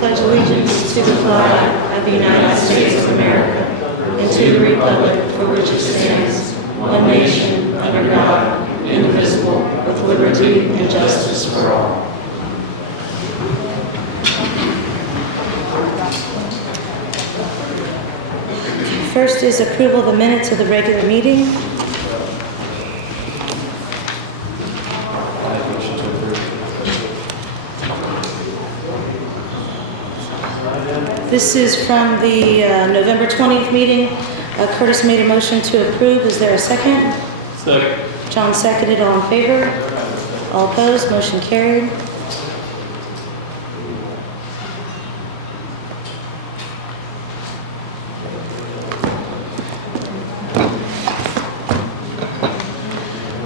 pledge allegiance to the flag of the United States of America and to the republic for which it stands, one nation, under God, indivisible, with liberty and justice for all. First is approval of the minutes of the regular meeting. This is from the November 20th meeting. Curtis made a motion to approve. Is there a second? Second. John seconded. All in favor? All opposed? Motion carried.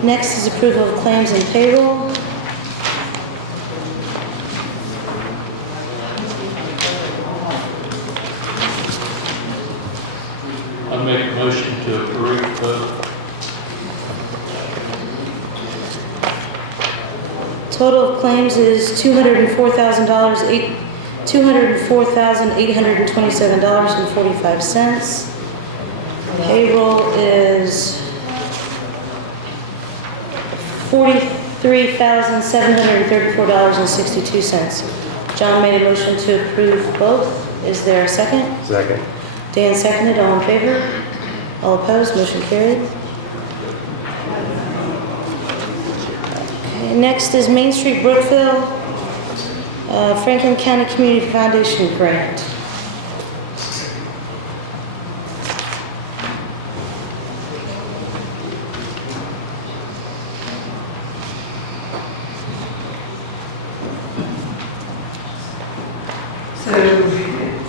Next is approval of claims and payroll. I make a motion to approve the Total of claims is $204,827.45. Payroll is $43,734.62. John made a motion to approve both. Is there a second? Second. Dan seconded. All in favor? All opposed? Motion carried. Okay, next is Main Street Brookville, Franklin County Community Foundation grant. So,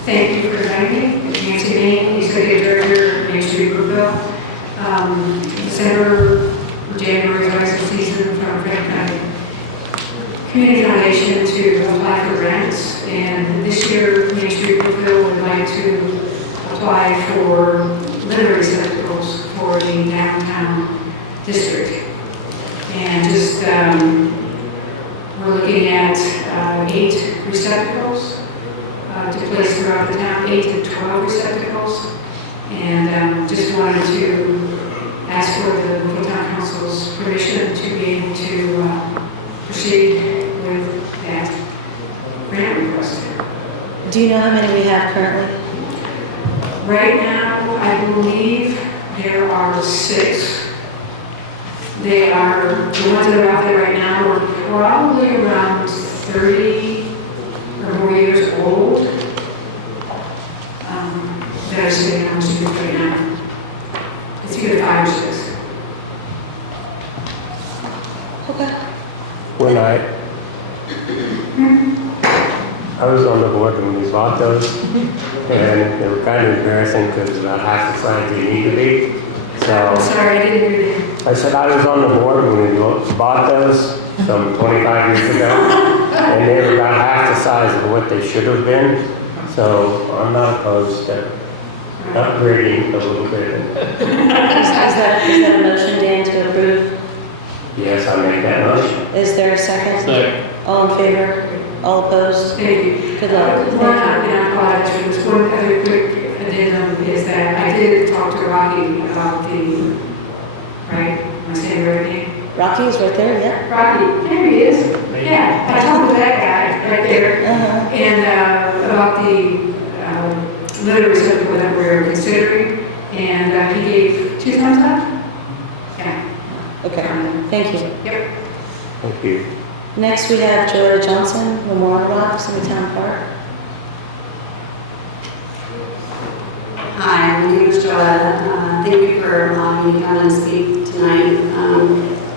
thank you for inviting me. Nancy Bain, Executive Director of Main Street Brookville. December, January license season from Franklin County Community Foundation to apply for grants. And this year, Main Street Brookville would like to apply for litter receptacles for the downtown district. And just, we're looking at 8 receptacles to place throughout the town, 8 to 12 receptacles. And just wanted to ask for the Brookville Town Council's permission to be able to proceed with that grant request. Do you know how many we have currently? Right now, I believe there are 6. They are, the ones that are out there right now are probably around 30 or more years old. That are sitting on the street right now. It's either 5 or 6. Okay. When I was on the board when we bought those, and they were kind of embarrassing because about half the size they need to be. I'm So sorry, I didn't hear you. I said I was on the board when we bought those some 25 years ago, and they were about half the size of what they should have been. So I'm not opposed to upgrading a little bit. Is that a motion, Dan, to approve? Yes, I make that motion. Is there a second? second. All in favor? All opposed? Thank you. Good luck. One, and I apologize for this, one other quick addendum is that I did talk to Rocky about the, right? Am I saying the right name? Rocky is right there, yeah. Rocky, there he is. Yeah, I talked to that guy right there. Uh-huh. And about the litter receptacle that we're considering, and he gave 2 thumbs up. Yeah. Okay, thank you. Yep. Thank you. Next, we have Joanna Johnson, Memorial Box in the town park. Hi, my name is Joanna. Thank you for allowing me to come and speak tonight.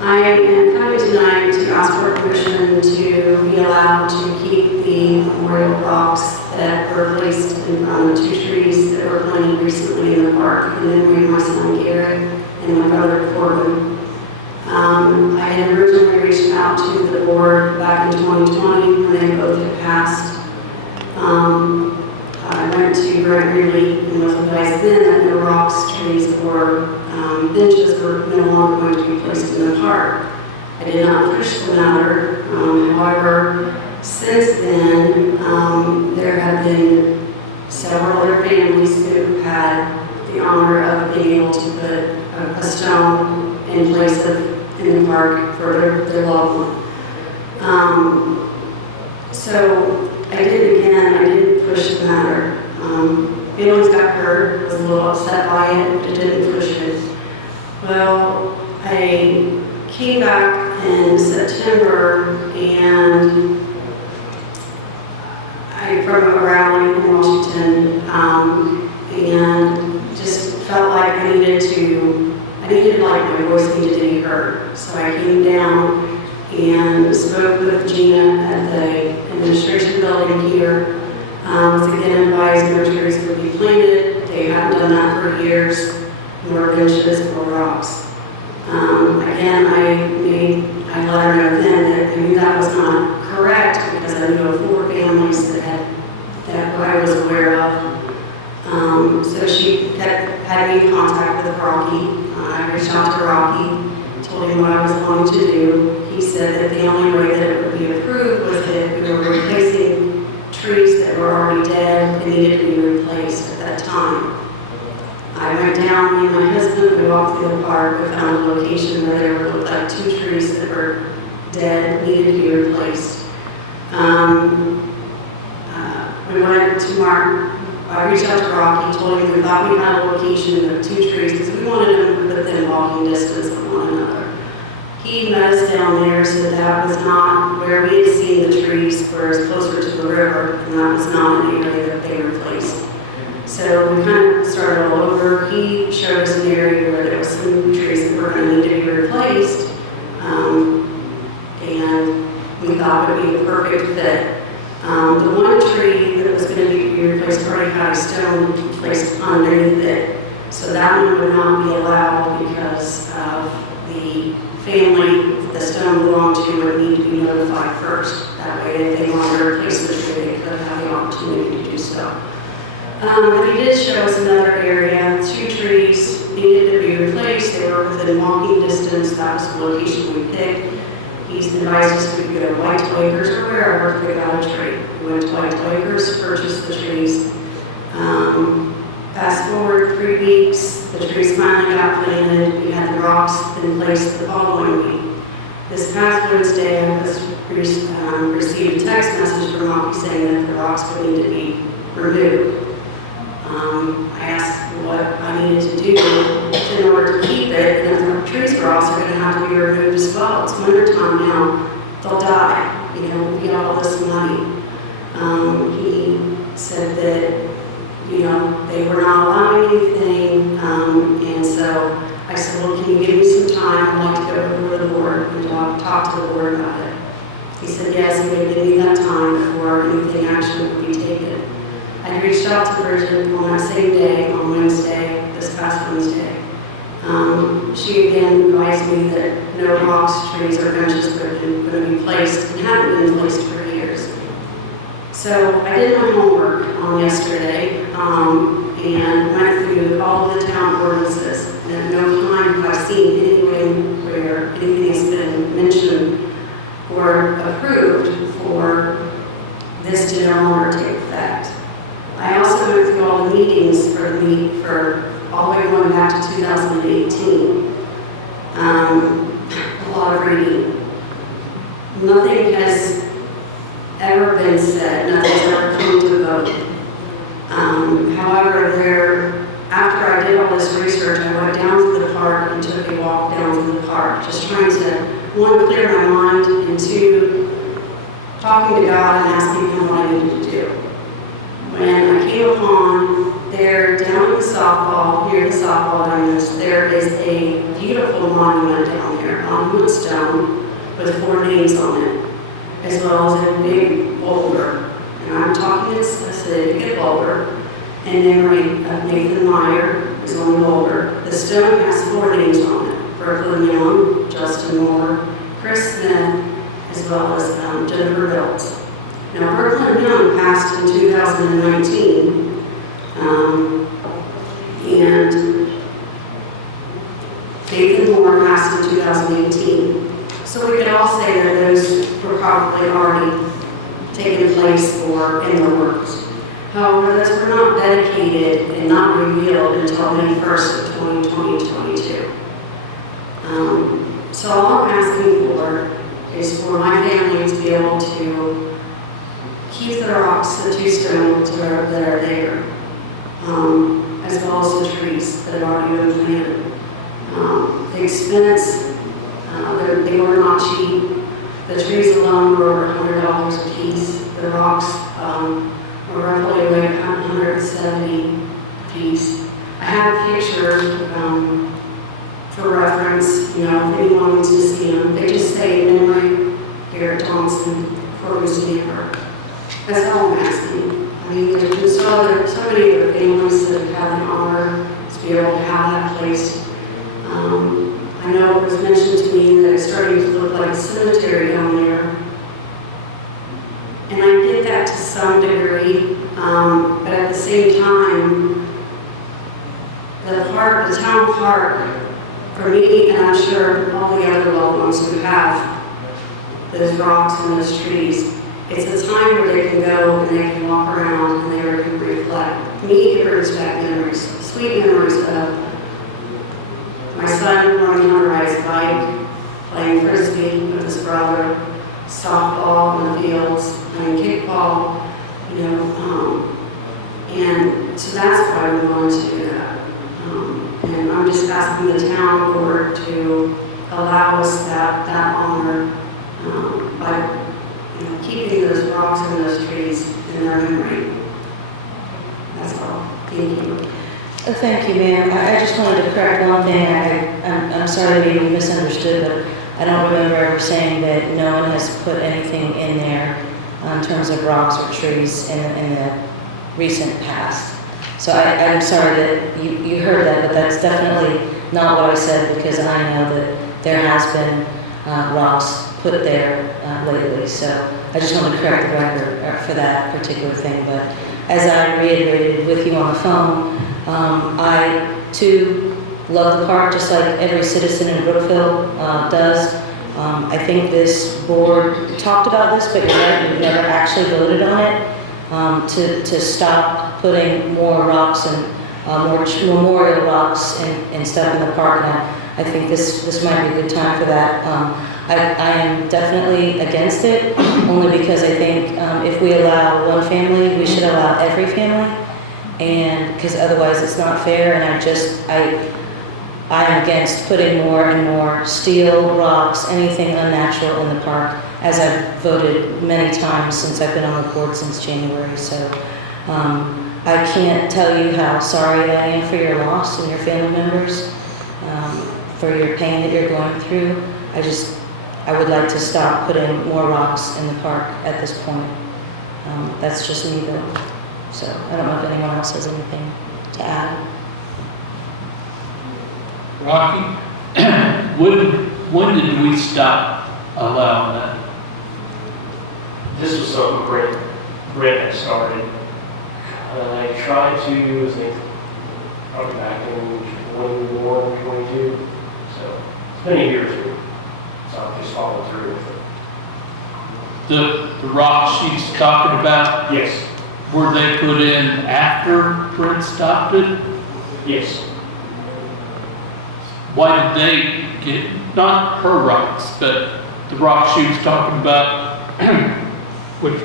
I am coming tonight to ask for permission to be allowed to keep the memorial rocks that were placed in front of 2 trees that were planted recently in the park, in memory of my son Garrett and my brother Corbin. I had originally reached out to the board back in 2020 when they both had passed. I went to Brent Greeley and was advised then that no rocks, trees, or benches were no longer going to be placed in the park. I did not push the matter. However, Since then, there have been several other families who had the honor of being able to put a stone in place of in the park for their loved one. So I didn't push the matter. Feelings got hurt, was a little upset by it, but didn't push it. Well, I came back in September and from a rally in Washington, and just felt like I needed like my voice needed to be heard. So I came down and spoke with Gina at the administration building here. Was again advised no trees would be planted. They hadn't done that for years, nor benches or rocks. Again, I let her know then that I knew that was not correct because I knew of 4 families that I was aware of. So she had me in contact with Rocky. I reached out to Rocky, told him what I was going to do. He said that the only way that it would be approved was if we were replacing trees that were already dead and needed to be replaced at that time. I went down, me and my husband, we walked through the park, we found a location where there were like 2 trees that were dead, needed to be replaced. We went to Mark, I reached out to Rocky, told him we thought we had a location of 2 trees because we wanted them within walking distance of one another. He met us down there, said that was not where we had seen the trees, whereas closer to the river, and that was not an area that they replaced. So we kind of started all over. He showed us an area where there were some trees that were going to need to be replaced, and we thought it would be a perfect fit. The one tree that was going to be replaced already had a stone placed underneath it, so that one would not be allowed because of the family the stone belonged to would need to be notified first. That way, if they wanted to replace the tree, they could have the opportunity to do so. But he did show us another area. 2 trees needed to be replaced. They were within walking distance. That was the location we picked. He's advised us we could go to White Acres or wherever we got a tree. We went to White Acres, purchased the trees. Fast forward 3 weeks, the trees finally got planted. We had the rocks in place the following week. This past Wednesday, I received a text message from Rocky saying that the rocks would need to be removed. I asked what I needed to do in order to keep it, and if the trees were also going to have to be removed as well. It's wintertime now, they'll die. We got all this money. He said that, they were not allowing anything, and so I said, well, can you give me some time? I'd like to go over to the board and talk to the board about it. He said, yes, he would give me that time before anything action would be taken. I reached out to Bridget on that same day, on Wednesday, this past Wednesday. She again advised me that no rocks, trees, or benches were going to be placed and haven't been placed for years. So I did my homework on yesterday and went through all of the town ordinances. And at no time have I seen anything where anything has been mentioned or approved for this to no longer take effect. I also went through all the meetings for all the way going back to 2018. A lot of reading. Nothing has ever been said. Nothing's ever come to vote. However, after I did all this research, I went down to the park and took a walk down to the park, just trying to, 1, clear my mind, and 2, talking to God and asking Him what I needed to do. When I came upon there, down in the softball, near the softball diamonds, there is a beautiful monument down there, monument stone, with 4 names on it, as well as a big boulder. And I'm talking a significant boulder, in memory of Nathan Meyer is on the boulder. The stone has 4 names on it: Brooklyn Young, Justin Moore, Chris Smith, as well as Jennifer Biltz. Now, Brooklyn Young passed in 2019, and Nathan Moore passed in 2018. So we could all say that those were probably already taken place or in the works. However, those were not dedicated and not revealed until May 1st of 2022. So all I'm asking for is for my family to be able to keep the rocks, the two stones that are there, as well as the trees that have already been planted. The expense, they were not cheap. The trees alone were over $100 a piece. The rocks were roughly weighed 170 a piece. I have a picture for reference, if anyone wants to see them. They just say memory, Garrett Thompson, for Museum Park. That's all I'm asking. I mean, there's been so many other families that have had the honor to be able to have that place. I know it was mentioned to me that it's starting to look like a cemetery down there. And I get that to some degree, but at the same time, the town park, for me, and I'm sure all the other loved ones who have those rocks and those trees, it's a time where they can go and they can walk around and they can reflect. For me, it brings back memories, sweet memories of my son learning how to ride his bike, playing frisbee with his brother, softball in the fields, playing kickball, and so that's why we wanted to do that. And I'm just asking the town board to allow us that honor by keeping those rocks and those trees in their memory. That's all. Thank you. Thank you, ma'am. I just wanted to correct one thing. I'm sorry maybe you misunderstood, but I don't remember ever saying that no one has put anything in there in terms of rocks or trees in the recent past. So I'm sorry that you heard that, but that's definitely not what I said, because I know that there has been rocks put there lately. So I just wanted to correct the record for that particular thing. But as I reiterated with you on the phone, I too love the park just like every citizen in Brookville does. I think this board talked about this, but you're right, we've never actually voted on it, to stop putting more rocks and more memorial rocks and stuff in the park. Now, I think this might be a good time for that. I am definitely against it, only because I think if we allow one family, we should allow every family, and because otherwise it's not fair. And I'm against putting more and more steel, rocks, anything unnatural in the park, as I've voted many times since I've been on the board since January. So I can't tell you how sorry I am for your loss and your family members, for your pain that you're going through. I would like to stop putting more rocks in the park at this point. That's just me though. So I don't know if anyone else has anything to add. Rocky, when did we stop allowing that? This was something Brent had started. I tried to, I think, probably back in 21, 22. So it's been a year or two. So I've just followed through with it. The rocks she's talking about, Yes. were they put in after Brent stopped it? Yes. Why did they get, not her rocks, but the rocks she was talking about, which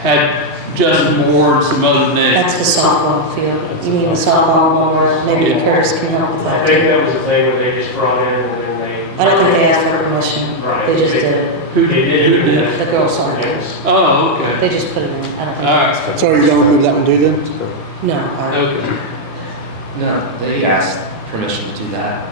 had Justin Moore and some other names? That's the softball field. You mean the softball mower? Maybe Yeah. Curtis can help with I that think too. that was the thing where they just brought in and then they... I don't think they asked for permission. Right. They just did it. Who They did. Who did? The girls saw it. Yes. Oh, okay. They just put it in. I don't think. All they right. asked for So are you gonna remove that one too then? it. No. Okay. No, they asked permission to do that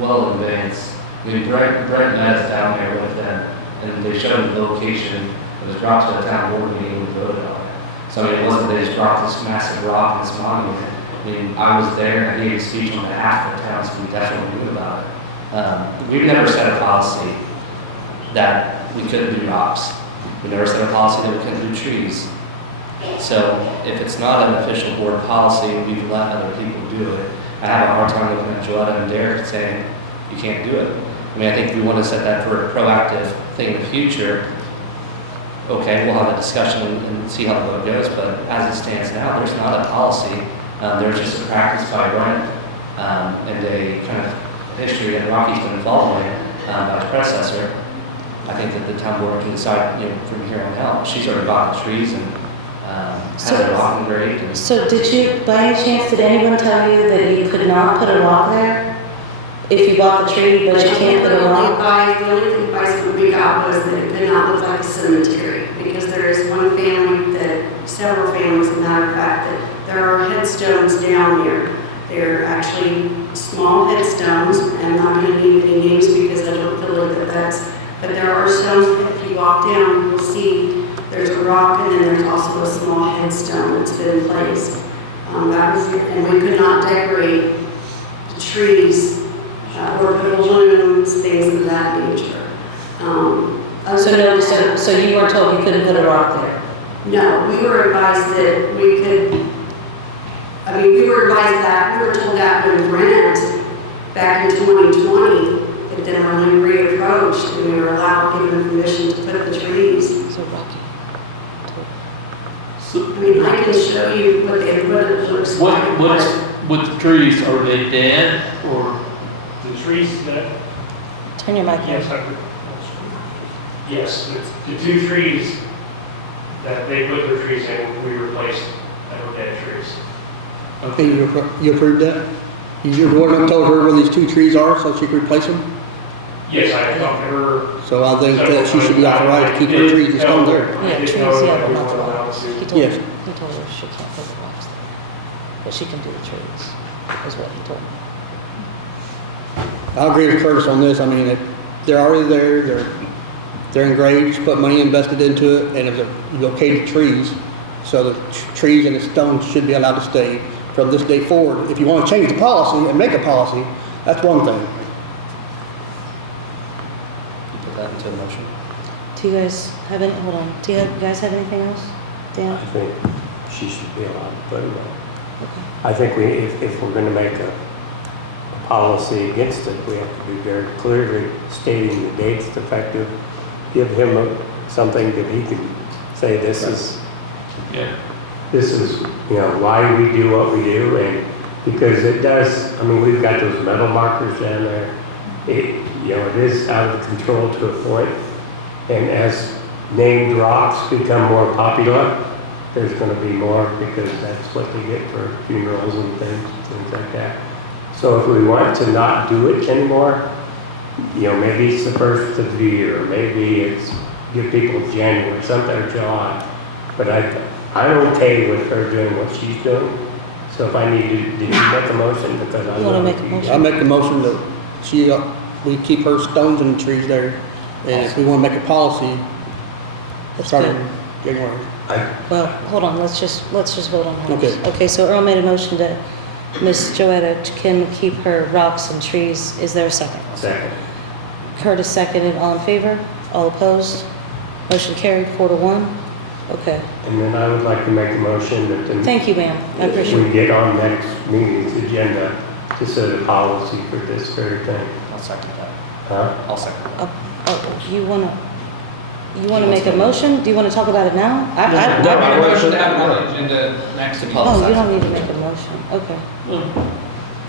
well in advance. I mean, Brent met us down there with them, and they showed the location. It was brought to a town board meeting and we voted on it. So I mean, it wasn't they just brought this massive rock and this monument. I mean, I was there and I gave a speech on behalf of the town, so we definitely knew about it. We've never set a policy that we couldn't do rocks. We never set a policy that we couldn't do trees. So if it's not an official board policy, we've let other people do it. I have a hard time looking at Joetta and Derek saying, you can't do it. I mean, I think we want to set that for a proactive thing in the future. okay, we'll have a discussion and see how the vote goes, but as it stands now, there's not a policy. There's just a practice by Brent, and a kind of history that Rocky's been involved in, by his predecessor. I think that the town board can decide, from here on out. She's already bought the trees and, has a rock engraved. And So did you, by any chance, did anyone tell you that you could not put a rock there? If you bought the tree, but you can't put a rock? The only advice that we got was that it could not look like a cemetery, because there is one family several families, as a matter of fact, that there are headstones down there. They're actually small headstones, and I'm not going to name any names because I don't feel like but there are stones, if you walk down, you'll see there's a rock, and then there's also a small headstone that's been placed. And we could not decorate the trees or put balloons, things of that nature. So you weren't told you couldn't put a rock there? No, we were advised that we could, we were told that when Brent, back in 2020, but then when we reapproached and we were given permission to put the trees. So rocky. I can show you what it looks like. What's with the trees? Are they dead or? The trees that, Turn your mic on. yes, the two trees that they put their trees in, we replaced that were dead trees. Okay, you approved that? Your board told her where these 2 trees are so she could replace them? Yes, I talked to her. So I think that she should be authorized to keep her trees and stone there. I Yeah, did trees, tell her yeah, that but we not weren't the allowed rocks. to. He told Yes. her she can't put the rocks there. But she can do the trees, is what he told me. I agree with Curtis on this. They're already there, they're engraved, you put money invested into it, and if you okay the trees, so the trees and the stones should be allowed to stay from this day forward. If you want to change the policy and make a policy, that's one thing. put that into a motion. Do you guys have any, hold on, do you guys have anything else? Dan? I think she should be allowed to put it on. Okay. I think if we're gonna make a policy against it, we have to be very clearly stating the dates effective, give him something that he can say, this is, why we do what we do, and because it does, we've got those metal markers down there. It is out of control to a point, and as named rocks become more popular, there's gonna be more, because that's what they get for funerals and things like that. So if we want to not do it anymore, maybe it's the first of the year, maybe it's give people January, something, or July. But I'm okay with her doing what she's doing. So if I need to, did you make a motion? Because I You wanna make a motion? I make the motion that we keep her stones and trees there, and if we want to make a policy, That's starting good. January. Well, hold on, let's just vote on hers. Okay. Okay, so Earl made a motion to Miss Joetta can keep her rocks and trees. Is there a second? Second. Curtis seconded. All in favor? All opposed? Motion carried 4-1. Okay. And then I would like to make a motion that Thank you, ma'am. I appreciate we it. get on next meeting's agenda to set a policy for this very thing. I'll second that. Huh? I'll second that. You wanna make a motion? Do you wanna talk about it now? I made a motion to have it on the agenda next To to Oh, publicize you don't it. need to make a motion. Okay.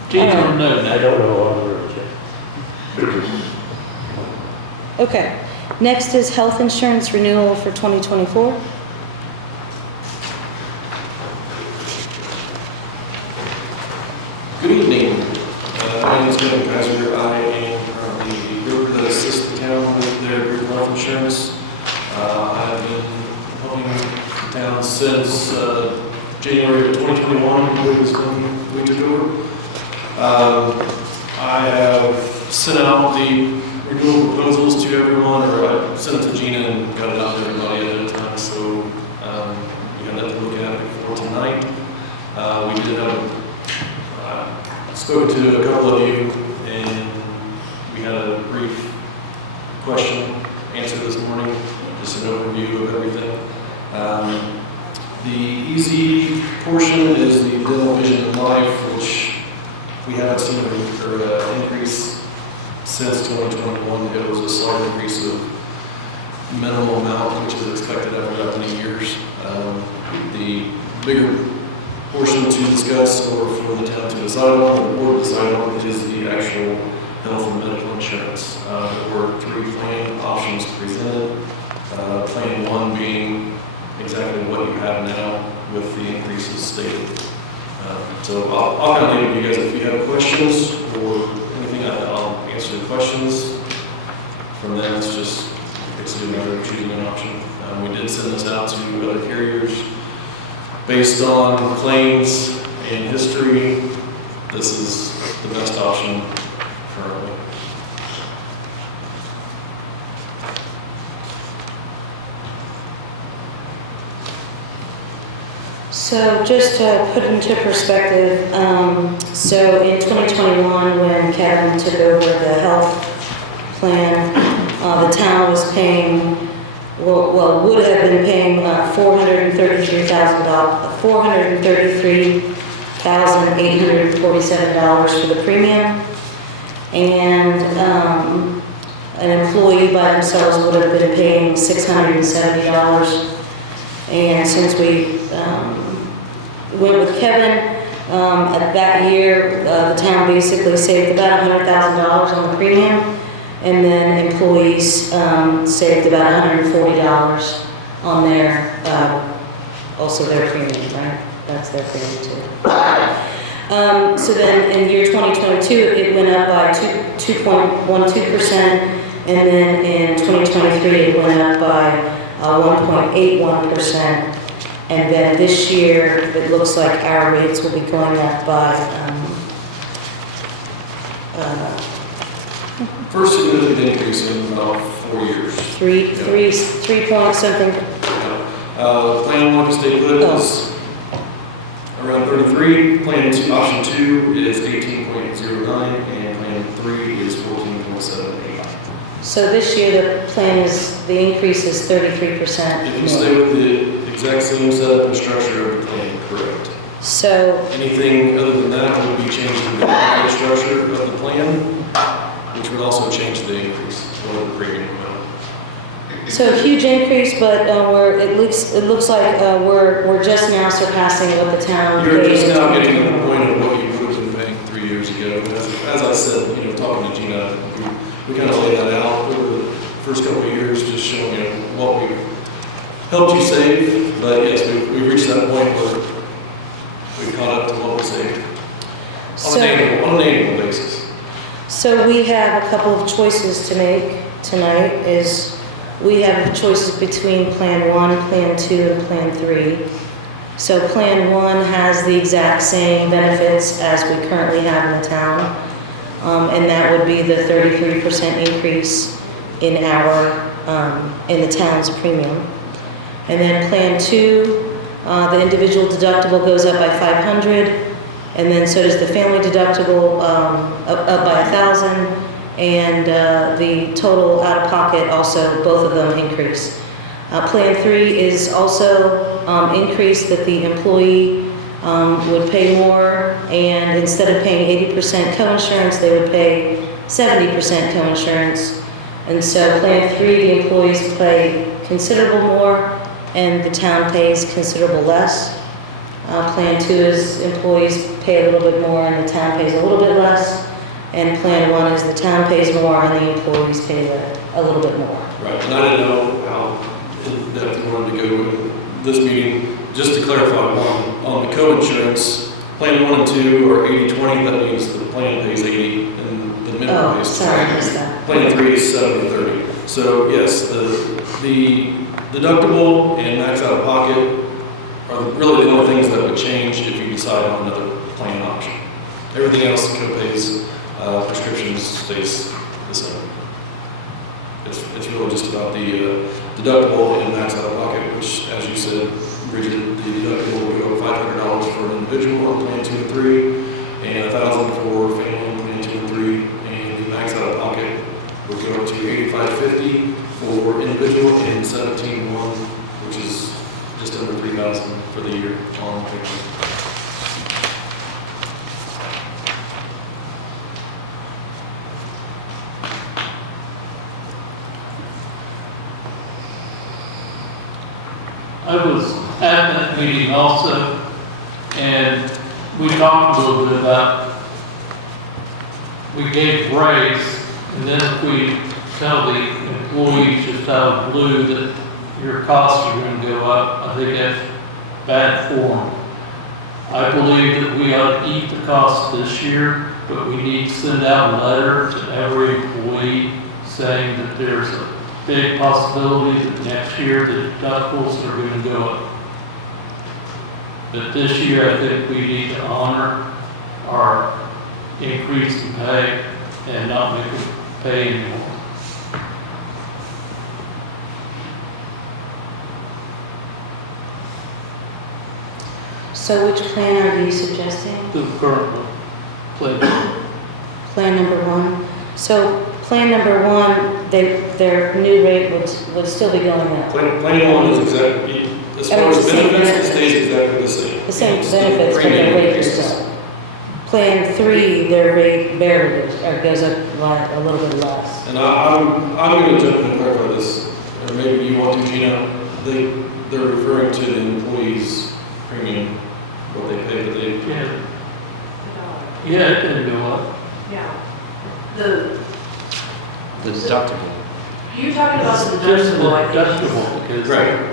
James will know I now. don't know all the rules yet. Okay. Next is health insurance renewal for 2024. Good evening. My name is Kevin Kaiser. I am currently the broker that assists the town with their group health insurance. I have been helping the town since January of 2021, I believe is when we took over. I have sent out the renewal proposals to everyone, or I sent it to Gina and got it out to everybody at a time, so we had that to look at before tonight. We did have spoken to a couple of you, and we had a brief question answer this morning, just an overview of everything. The easy portion is the dental, vision, and life, which we haven't seen an increase since 2021. It was a slight increase of minimal amount, which is expected after that many years. The bigger portion to discuss or for the town to decide on, or the board to decide on, is the actual health and medical insurance. There were 3 plan options presented. Plan 1 being exactly what you have now with the increases stated. So I'll kind of leave it to you guys if you have questions or anything. I'll answer the questions. From then, it's just basically a matter of choosing an option. We did send this out to other carriers. Based on claims and history, this is the best option currently. So just to put into perspective, so in 2021, when Kevin took over the health plan, the town was paying, would have been paying $433,847 for the premium, and an employee by themselves would have been paying $670. And since we went with Kevin, at that year, the town basically saved about $100,000 on the premium, and then employees saved about $140 on their, also their premium, right? That's their premium too. So then in year 2022, it went up by 2.12%, and then in 2023, it went up by 1.81%. And then this year, it looks like our rates will be going up by, First significant increase in about 4 years. three point something. Plan 1 to stay put is around 33. Plan 2, option 2 is 18.09, and plan 3 is 14.78. So this year, the plan is, the increase is 33%. If you stay with the exact same setup and structure of the plan, correct. So, Anything other than that would be changing the benefit structure of the plan, which would also change the increase or the premium amount. so a huge increase, but it looks like we're just now surpassing what the town You're paid. just now getting to the point of what you would have been paying 3 years ago. As I said, talking to Gina, we kind of laid that out over the first couple of years, just showing what we've helped you save. But yes, we've reached that point where we've caught up to what we saved on an annual basis. So we have a couple of choices to make tonight. We have choices between Plan 1, Plan 2, and Plan 3. So Plan 1 has the exact same benefits as we currently have in the town, and that would be the 33% increase in the town's premium. And then Plan 2, the individual deductible goes up by $500. And then so does the family deductible, up by $1,000, and the total out-of-pocket also, both of them increase. Plan 3 is also increased, that the employee would pay more, and instead of paying 80% co-insurance, they would pay 70% co-insurance. And so Plan 3, the employees pay considerable more, and the town pays considerable less. Plan 2 is employees pay a little bit more and the town pays a little bit less. And Plan 1 is the town pays more and the employees pay a little bit more. Right, and I didn't know how in-depth you wanted to go with this meeting. Just to clarify, on the co-insurance, Plan 1 and 2 are 80-20, that means the plan pays 80 and the minimum pays 20. Sorry, I missed that. Plan 3 is 70-30. So yes, the deductible and max out of pocket are really the only things that would change if you decide on another plan option. Everything else, co-pays, prescriptions, stays the same. It's really just about the deductible and max out of pocket, which, as you said, Bridget, the deductible would go $500 for an individual on Plan 2 and 3, and $1,000 for family on Plan 2 and 3, and the max out of pocket would go up to $8,550 for individual and $17,100, which is just under $3,000 for the year on family. meeting also. And we talked a little bit about, we gave raise, and then if we tell the employees just out of blue that your costs are gonna go up, I think that's bad form. I believe that we ought to eat the cost this year, but we need to send out a letter to every employee saying that there's a big possibility that next year the deductibles are gonna go up. But this year, I think we need to honor our increase in pay and not make them pay anymore. So which plan are you suggesting? The current one, please. Plan number one? So plan number one, their new rate would still be going up. Plan one is exactly, as far as benefits, it stays exactly the same. The same It's still benefits, but premium their rate increases. goes up. Plan three, their rate barely goes up a little bit less. And I'm going to jump in and clarify this, or maybe you want to, Gina. They're referring to the employees' premium, what they pay, but they. Yeah. Yeah, it didn't go up. Yeah. The deductible. You're talking about the Just the deductible, I think. deductible, because. Right.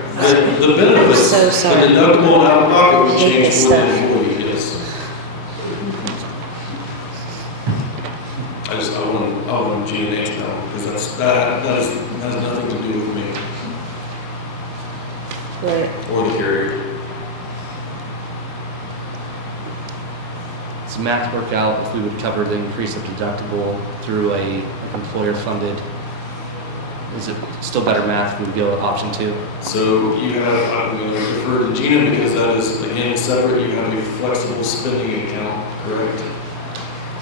The benefits, So the sorry. deductible and out of pocket would Hate change this for the stuff. employee, yes. I want Gina to answer that one, because that has nothing to do with me Right. or the carrier. Does math work out if we would cover the increase of deductible through a employer-funded? Is it still better math if we would go with option 2? So you have, I'm going to refer to Gina because that is, again, separate. You have a flexible spending account, correct?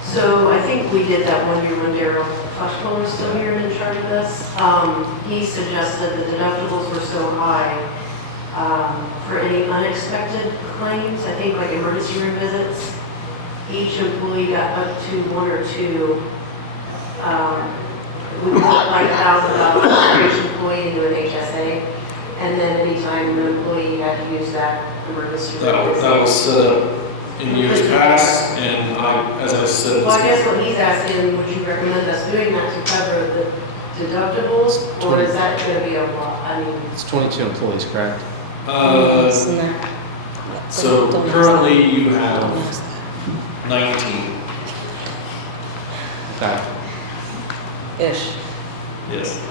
So I think we did that one year when Daryl Flushman was still here and in charge of this. He suggested the deductibles were so high for any unexpected claims, I think like emergency room visits, each employee got up to 1 or 2. We put like $1,000 for each employee into an HSA, and then anytime an employee had to use that emergency room visit. That was set up in years past, and as I said. Well, I guess what he's asking, would you recommend us doing that to cover the deductibles, or is that going to be a lot? I mean, It's 22 employees, correct? Isn't that- So Don't ask currently that. you Don't have ask that. 19. Okay. Ish. Yes.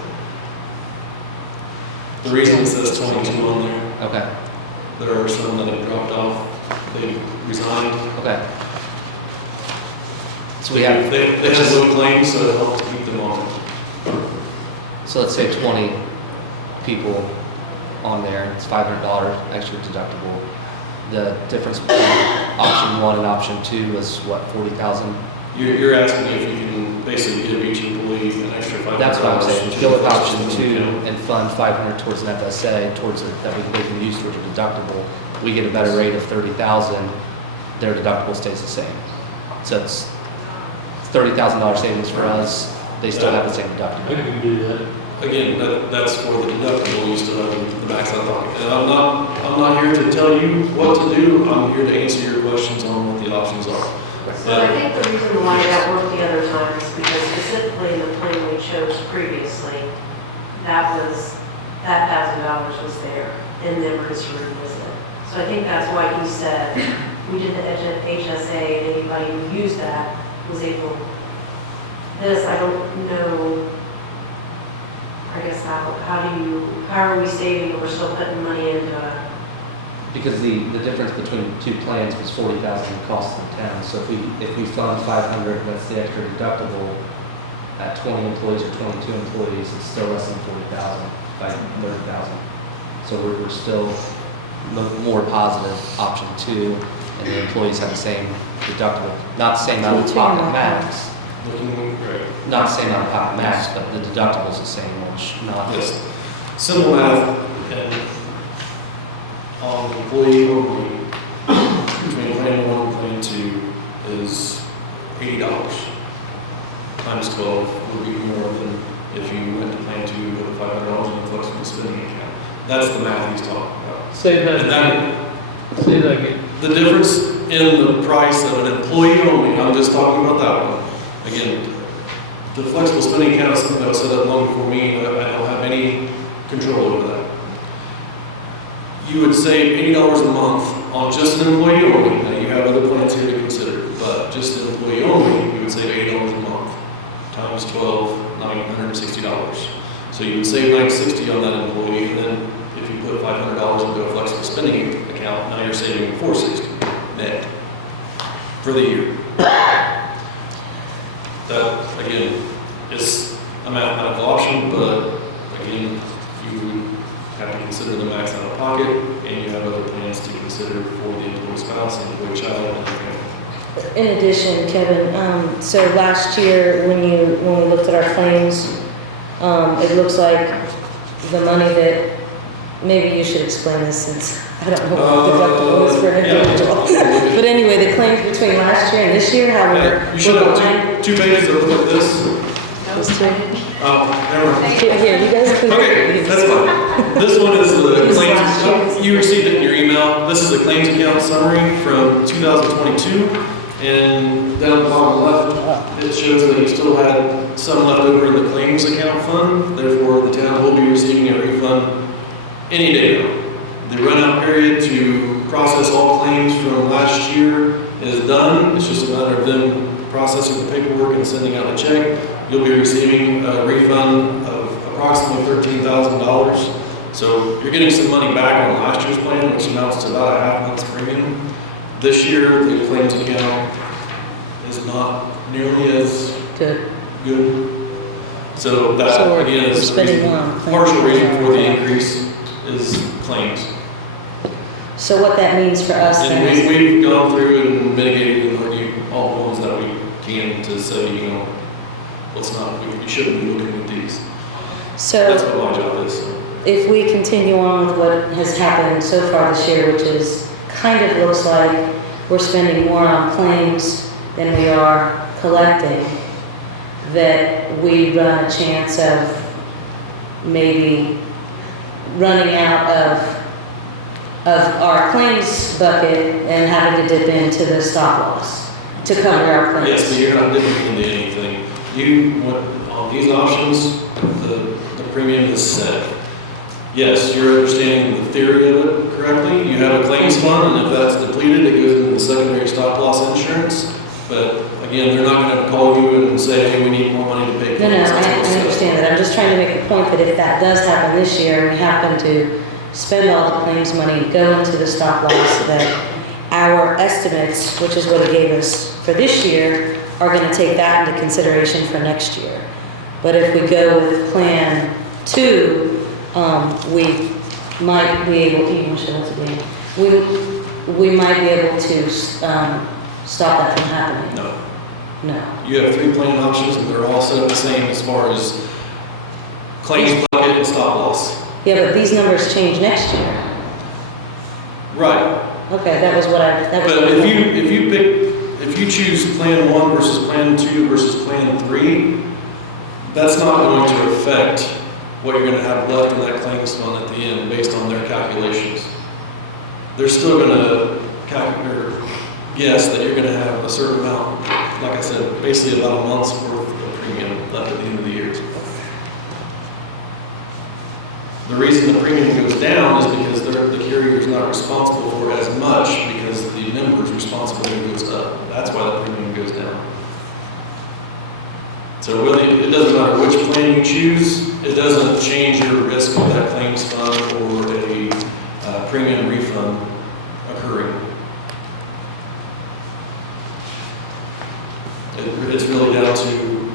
The reason it says 22 on there, Okay. there are some that have dropped off. They resigned. Okay. So we have, They have no claims, so it helps keep them on. so let's say 20 people on there, it's $500 extra deductible. The difference between option 1 and option 2 was what, 40,000? You're asking if you can basically give each employee an extra $500. That's what I'm saying. Go with option 2 You know. and fund 500 towards an FSA, towards that they can use towards a deductible. We get a better rate of 30,000, their deductible stays the same. So it's $30,000 savings for us, they still have the same I deductible. can do that. Again, that's for the deductible, you still have the backside pocket. And I'm not here to tell you what to do, I'm here to answer your questions on what the options are. so I think the reason why that worked the other time is because specifically in the plan we chose previously, that $1,000 was there in the emergency room visit. So I think that's why he said, we did the HSA, and anybody who used that was able. This, I don't know, I guess how are we saving, but we're still putting money into a, Because the difference between the 2 plans was 40,000 cost to the town. So if we fund 500, that's the extra deductible at 20 employees or 22 employees, it's still less than 40,000 by 30,000. So we're still more positive option 2, and the employees have the same deductible, not the same out of pocket max, Looking great. not the same out of pocket max, but the deductible's the same, which not. Yes. Simple math, and on employee only, between plan 1 and plan 2 is $80. Times 12 would be more than if you went to plan 2 with $500 in a flexible spending account. That's the math he's talking about. Say that And again. Say that again. The difference in the price of an employee only, I'm just talking about that one. Again, the flexible spending account is something that was set up long before me, and I don't have any control over that. You would save $80 a month on just an employee only. Now, you have other plans here to consider, but just an employee only, you would save $80 a month, times 12, $960. So you would save $960 on that employee, and then if you put $500 into a flexible spending account, now you're saving $460 net for the year. That, again, is a mathematical option, but again, you have to consider the max out of pocket, and you have other plans to consider for the employee spouse, the employee child, and the family. In addition, Kevin, so last year, when we looked at our claims, it looks like the money that, maybe you should explain this since I don't know what the deductible is for an individual. But anyway, the claims between last year and this year, how we're You should have behind. two pages that look like this. Those two. Oh, never mind. Here, you guys can. Okay, that's fine. This one is the Use claims, last year's. you received it in your email. This is the claims account summary from 2022. And down the bottom left, it shows that you still had some left over in the claims account fund. Therefore, the town will be receiving a refund any day now. The run-out period to process all claims from last year is done. It's just a matter of them processing the paperwork and sending out the check. You'll be receiving a refund of approximately $13,000. So you're getting some money back on last year's plan, which amounts to about a half month's premium. This year, the claims account is not nearly as Good. good. So that, So we're again, is the spending reason, more on claims. partial reason for the increase is claims. So what that means for us then And is, we've gone through and mitigated and argued all the ones that we can to say, you know, let's not, we shouldn't be looking at these. That's so what my job is. if we continue on with what has happened so far this year, which is kind of looks like we're spending more on claims than we are collecting, that we run a chance of maybe running out of our claims bucket and having to dip into the stop loss to cover our claims. Yes, but you're not dipping into anything. On these options, the premium is set. Yes, you're understanding the theory of it correctly. You have a claims fund, and if that's depleted, it goes into the secondary stop loss insurance. But again, they're not going to call you and say, hey, we need more money to pay No, claims. I understand that. I'm just trying to make a point that if that does happen this year, and we happen to spend all the claims money, go into the stop loss, that our estimates, which is what it gave us for this year, are going to take that into consideration for next year. But if we go with Plan 2, we might be able, we might be able to stop that from happening. No. No. You have 3 plan options, and they're all set up the same as far as claims bucket and stop loss. Yeah, but these numbers change next year. Right. Okay, that was what I. But if you choose Plan 1 versus Plan 2 versus Plan 3, that's not going to affect what you're going to have left in that claims fund at the end based on their calculations. They're still going to guess that you're going to have a certain amount, like I said, basically about a month's worth of premium left at the end of the year. The reason the premium goes down is because the carrier is not responsible for as much because the member's responsibility goes up. That's why the premium goes down. So really, it doesn't matter which plan you choose, it doesn't change your risk of that claims fund or a premium refund occurring. It's really down to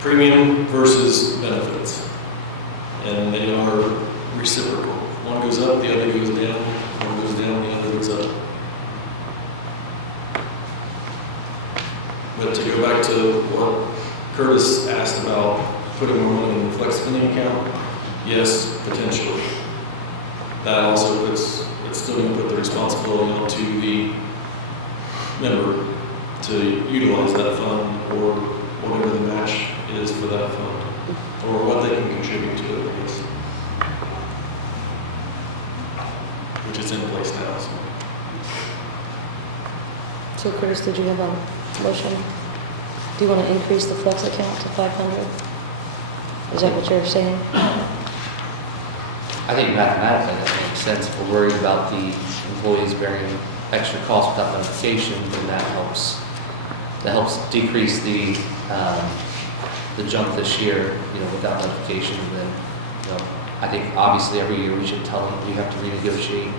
premium versus benefits. And they are reciprocal. One goes up, the other goes down. One goes down, the other goes up. But to go back to what Curtis asked about putting more money in the flex spending account, yes, potentially. That also puts, it's still going to put the responsibility onto the member to utilize that fund or whatever the match is for that fund, or what they can contribute to it, I guess. which is in place now, so. So Curtis, did you have a motion? Do you want to increase the flex account to 500? Is that what you're saying? I think mathematically that makes sense. If we're worried about the employees bearing extra costs without notification, then that helps decrease the jump this year, without notification. And then, I think obviously every year we should tell them you have to renegotiate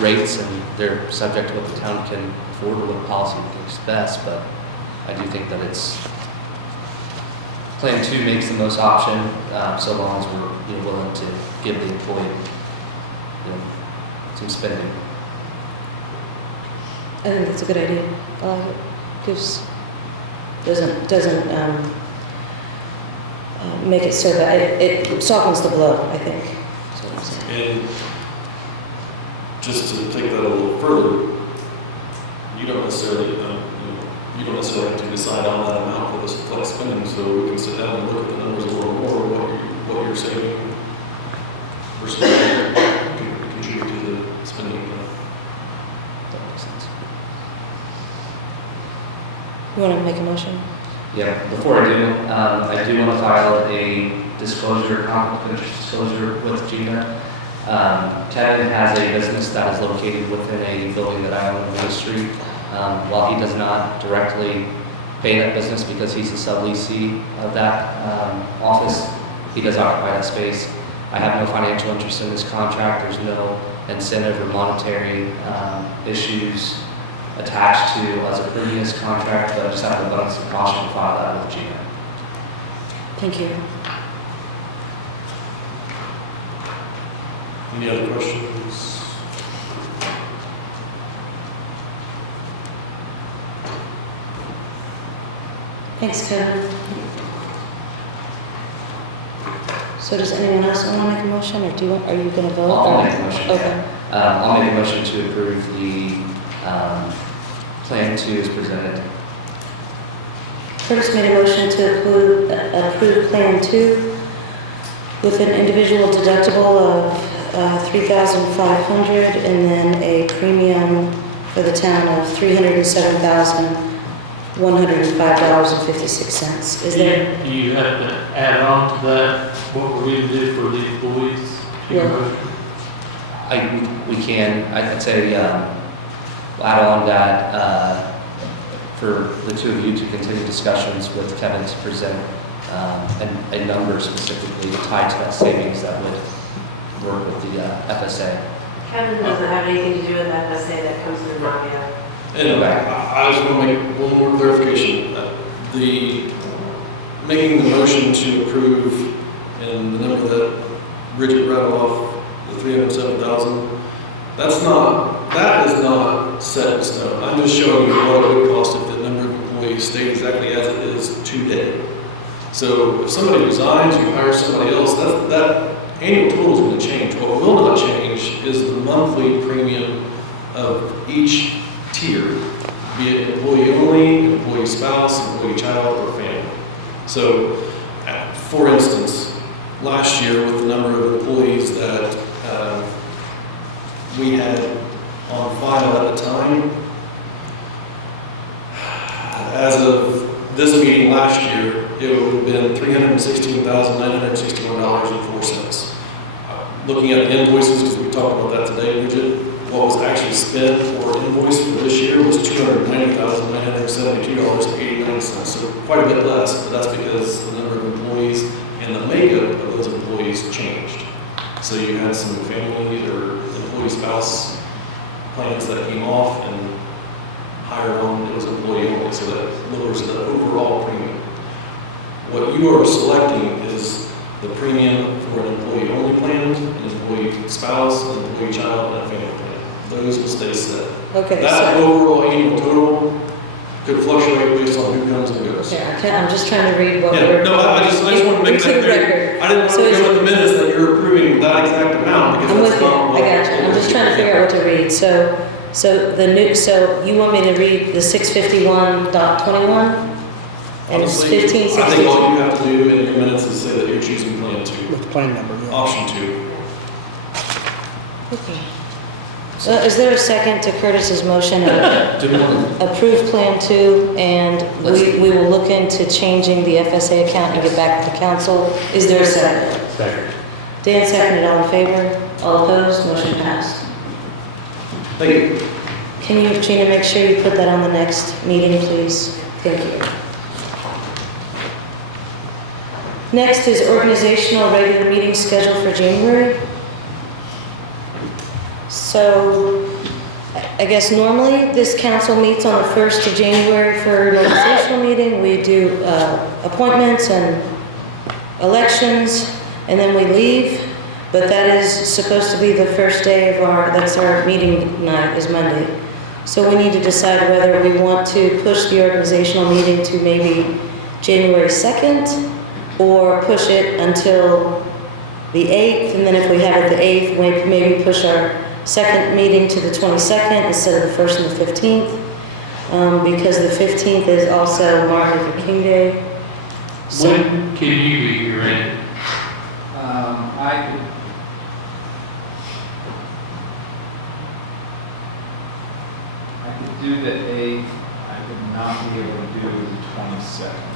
rates, and they're subject to what the town can afford or what policy thinks best. But I do think that Plan 2 makes the most option, so long as we're willing to give the employee some spending. I think that's a good idea. Doesn't make it so that it softens the blow, I think. That's what I'm saying. And just to take that a little further, you don't necessarily have to decide on that amount for this flex spending, so we can sit down and look at the numbers a little more, what you're saving versus what you can contribute to the spending amount. That makes sense. You want to make a motion? Yeah, before I do want to file a disclosure, conflict of interest disclosure with Gina. Kevin has a business that is located within a building that I own on Main Street. While he does not directly pay that business because he's a subleasee of that office, he does occupy that space. I have no financial interest in this contract. There's no incentive or monetary issues attached to us approving this contract, but I just have to abundance of caution to file that with Gina. Thank you. Any other questions? Thanks, Kevin. So does anyone else want to make a motion, or are you going to vote? I'll make a motion. Okay. I'll make a motion to approve the Plan 2 as presented. Curtis made a motion to approve Plan 2 with an individual deductible of $3,500 and then a premium for the town of $307,105.56. Is there? Do you have to add on to that what we're going to do for the employees? Yeah. We can, I'd say, we'll add on that for the two of you to continue discussions with Kevin to present a number specifically tied to that savings that would work with the FSA. Kevin doesn't have anything to do with that FSA that comes through Maya. And I just want to make one more clarification. Making the motion to approve and the number that Bridget read off, the 307,000, that is not set in stone. I'm just showing you what it would cost if the number of employees stayed exactly as it is today. So if somebody resigns, you hire somebody else, that annual total is going to change. What will not change is the monthly premium of each tier, be it employee only, employee spouse, employee child, or family. So, for instance, last year with the number of employees that we had on file at the time, as of this meeting last year, it would have been $316,961.04. Looking at the invoices, because we talked about that today, Bridget, what was actually spent or invoiced for this year was $290,972.89. So quite a bit less, but that's because the number of employees and the makeup of those employees changed. So you had some family or employee spouse plans that came off and hired on, it was employee only, so that lowers the overall premium. What you are selecting is the premium for an employee only plan, an employee spouse, an employee child, and a family plan. Those will stay set. Okay. That overall annual total could fluctuate based on who comes and goes. Okay, I'm just trying to read what Yeah, we're. no, I just want to make into that the clear. record. I didn't want So to is go it- with the minutes that you're approving that exact amount, because I'm that's with you, not I what. got you, I'm just trying to figure out what to read, so you want me to read the 651.21? And it's Honestly, I think 1562? all you have to do in your minutes is say that you're choosing plan 2, With the plan number, yeah. option 2. Okay. So is there a second to Curtis's motion of Do we want to, approve Plan 2, and we will look into changing the FSA account and get back to the council? Is there a second? Second. Dan seconded, all in favor? All opposed? Motion passed. Thank you. Can you, Gina, make sure you put that on the next meeting, please? Thank you. Next is organizational regular meeting schedule for January. So, I guess normally this council meets on the 1st of January for an organizational meeting. We do appointments and elections, and then we leave. But that is supposed to be the first day of that's our meeting night is Monday. So we need to decide whether we want to push the organizational meeting to maybe January 2nd, or push it until the 8th, and then if we have it the 8th, we maybe push our second meeting to the 22nd instead of the 1st and the 15th, because the 15th is also Martin Luther King Day. So, When can you be here, Randy? I could do the 8th, I could not be able to do the 22nd.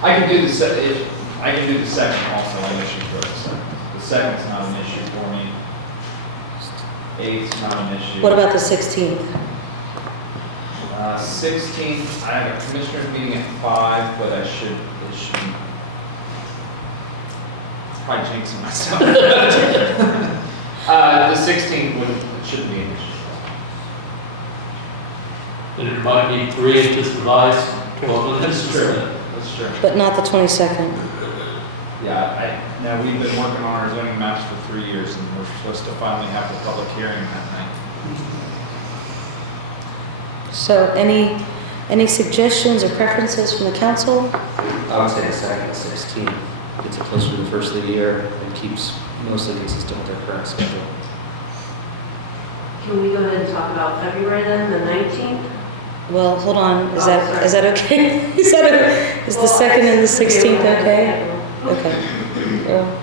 I can do I can do the 2nd also, I'm issue for the 2nd. The 2nd's not an issue for me. 8th's not an issue. what about the 16th? 16th, I have a commissioner's meeting at 5, but it shouldn't, probably jinxing myself. The 16th shouldn't be an issue. And it might be 3 inches of ice, 12 inches. That's true. But not the 22nd. Yeah, now we've been working on our zoning maps for 3 years, and we're supposed to finally have the public hearing that night. So any suggestions or preferences from the council? I would say the 2nd, 16th, gets it closer to the first of the year and keeps mostly consistent with our current schedule. Can we go ahead and talk about February then, the 19th? Well, hold on, is Oh, that okay? Is the 2nd and the 16th okay? Okay. Well,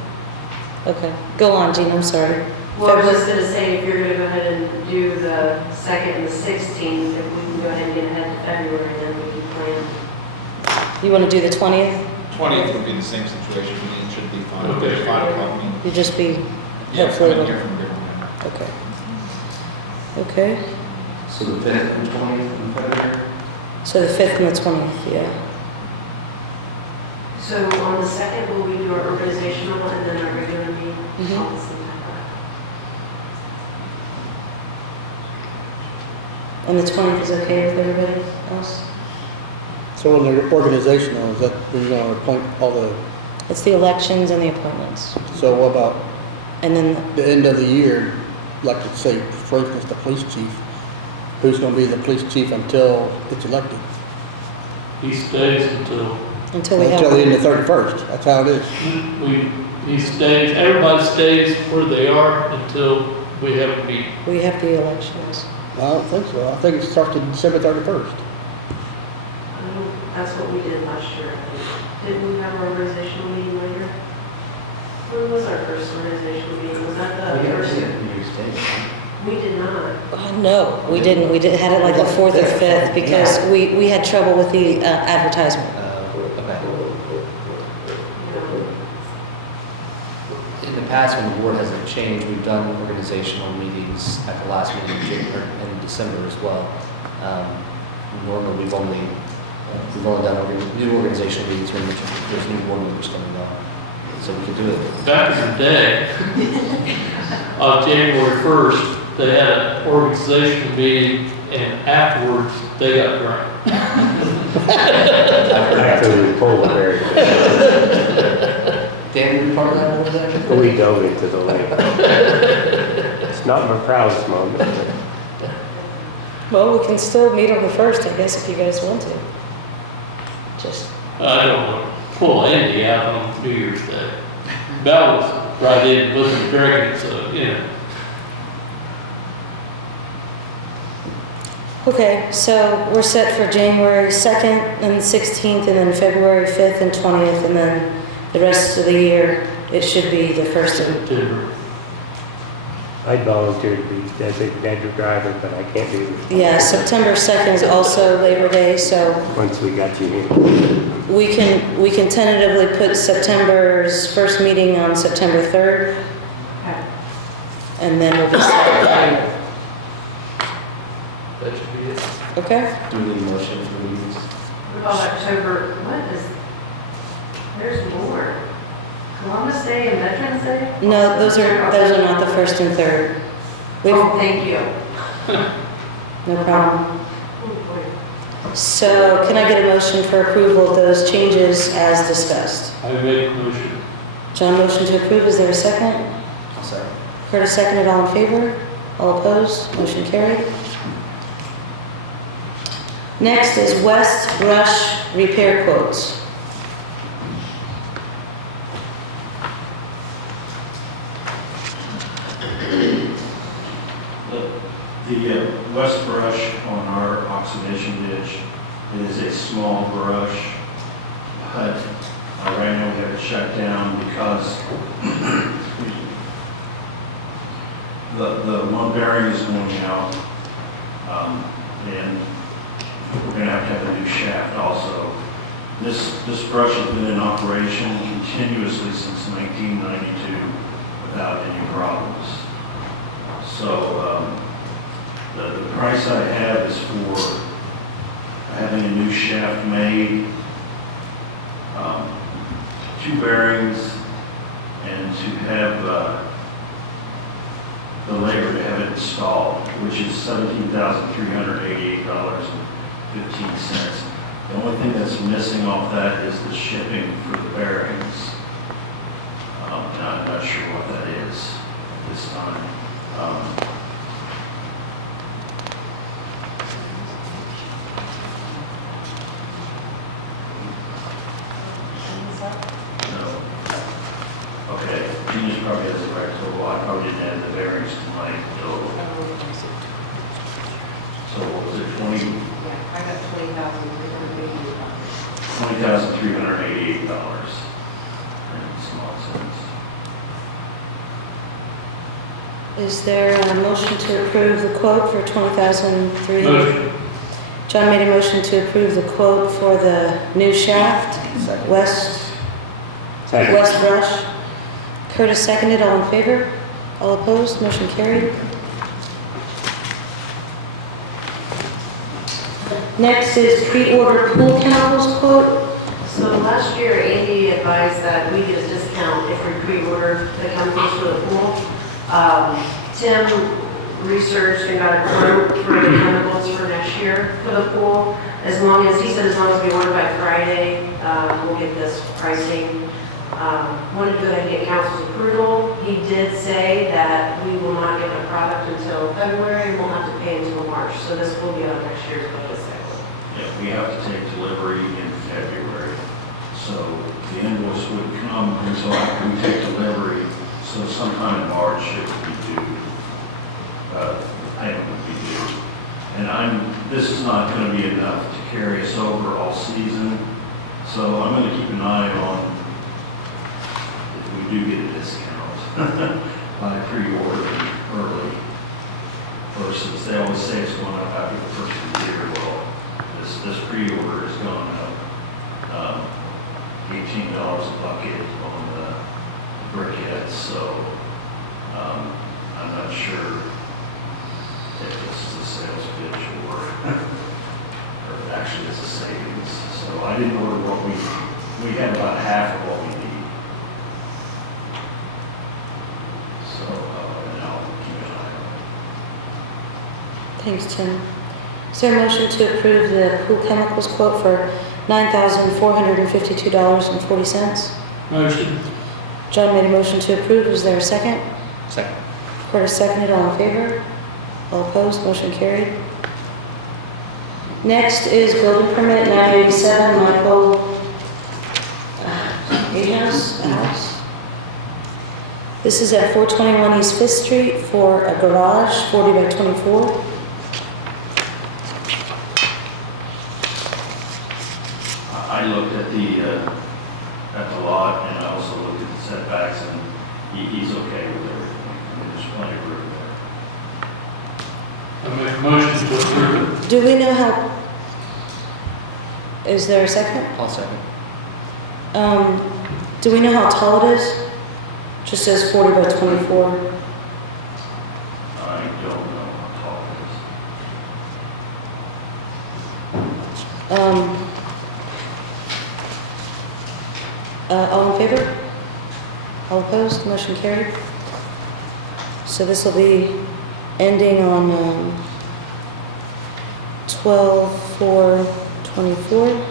okay, go on, Jean, I'm sorry. Well, I was just gonna say, if you're gonna go ahead and do the 2nd and the 16th, if we can go ahead and get ahead to February, then we can plan. You want to do the 20th? 20th would be the same situation, it should be fine. Okay. 5 o'clock meeting. You just be, Yeah, hopefully, I'm here from different. okay. Okay, So the 5th and 20th in February? so the 5th and the 20th, yeah. So on the 2nd, will we do our organizational and then our regular meeting? Mhm. All the same time? And the 20th is okay with everybody else? So in the organizational, is that where you're going to appoint all the, It's the elections and the appointments. so what about And then, the end of the year, like let's say, for instance, the police chief? Who's going to be the police chief until it's elected? He stays until, until we have. Until the end of 31st, that's how it is. he stays, everybody stays where they are until we have a meeting. We have the elections. I don't think so, I think it starts on December 31st. That's what we did last year, I think. Didn't we have our organizational meeting later? When was our first organizational meeting? Was that the first? New Year's Day. We did not. No, we didn't. We had it like the 4th or 5th because we had trouble with the advertisement. Okay. In the past, when the board hasn't changed, we've done organizational meetings at the last meeting in December as well. Normally, we've only done new organizational meetings when there's new board members coming on. So we could do it. Back in the day, on January 1st, they had an organizational meeting, and afterwards, they got drunk. Actually, we pulled the very, Dan, you part of that organization? we dove into the lake. It's not my proudest moment. Well, we can still meet on the 1st, I guess, if you guys want to. Just, I don't want to pull Andy out on New Year's Day. Bell was right in with the drinking, so, you know. okay, so we're set for January 2nd and 16th, and then February 5th and 20th, and then the rest of the year it should be the first of, September. I'd volunteer to be designated driver, but I can't be responsible. yeah, September 2nd is also Labor Day, so Once we got you here. we can tentatively put September's first meeting on September 3rd, and then we'll be set. That should be it. Okay? Do we need a motion for meetings? What about October, what is, there's more. Columbus Day and Veterans Day? No, those are not the first and third. We've, Oh, thank you. no problem. Oh, boy. So can I get a motion for approval of those changes as discussed? I make a motion. John, motion to approve, is there a second? I'll second. Curtis, seconded, all in favor? All opposed? Motion carried. Next is West Rush repair quotes. The west brush on our oxidation ditch is a small brush, but right now we have it shut down because the one bearing is going out, and we're going to have a new shaft also. This brush has been in operation continuously since 1992 without any problems. So the price I have is for having a new shaft made, 2 bearings, and to have the labor to have it installed, which is $17,388.15. The only thing that's missing off that is the shipping for the bearings. And I'm not sure what that is at this time. No. Okay, Genius probably has the right total. I probably didn't add the bearings to my total. So what was it, I got $20,388. Small cents. Is there a motion to approve the quote for $20,300? Motion. John made a motion to approve the quote for the new shaft, West Rush. Curtis seconded, all in favor? All opposed? Motion carried. Next is pre-order pool chemicals quote. So last year, Andy advised that we get a discount if we pre-order the chemicals for the pool. Tim researched and got a quote for the chemicals for next year for the pool. As long as, he said, as long as we order by Friday, we'll get this pricing. Wanted to go ahead and get council's approval. He did say that we will not get the product until February, and we'll have to pay until March. So this will be on next year's budget cycle. Yeah, we have to take delivery in February. So the invoice would come until after we take delivery. So sometime in March it would be due. The payment would be due. And this is not going to be enough to carry us over all season. So I'm going to keep an eye on if we do get a discount by pre-ordering early versus they always say it's going up after the first of the year. Well, this pre-order has gone up $18 a bucket on the briquettes, so I'm not sure if this is a sales pitch or actually it's a savings. So I didn't order what we have about half of what we need. So, and I'll keep an eye on Thanks, Tim. Is there a motion to approve the pool chemicals quote for $9,452.40? Motion. John made a motion to approve. Is there a second? Second. Curtis seconded. All in favor? All opposed? Motion carried. Next is building permit 987 Michael House. This is at 421 East 5th Street for a garage, 40 by 24. I looked at the lot and I also looked at the setbacks he's okay with everything. I mean, there's plenty of room there. I make a motion to approve Do we know how, is there a second? I'll second. Do we know how tall it is? Just says 40 by 24. I don't know how tall All in favor? All opposed? Motion carried. So this will be ending on 12/4/24.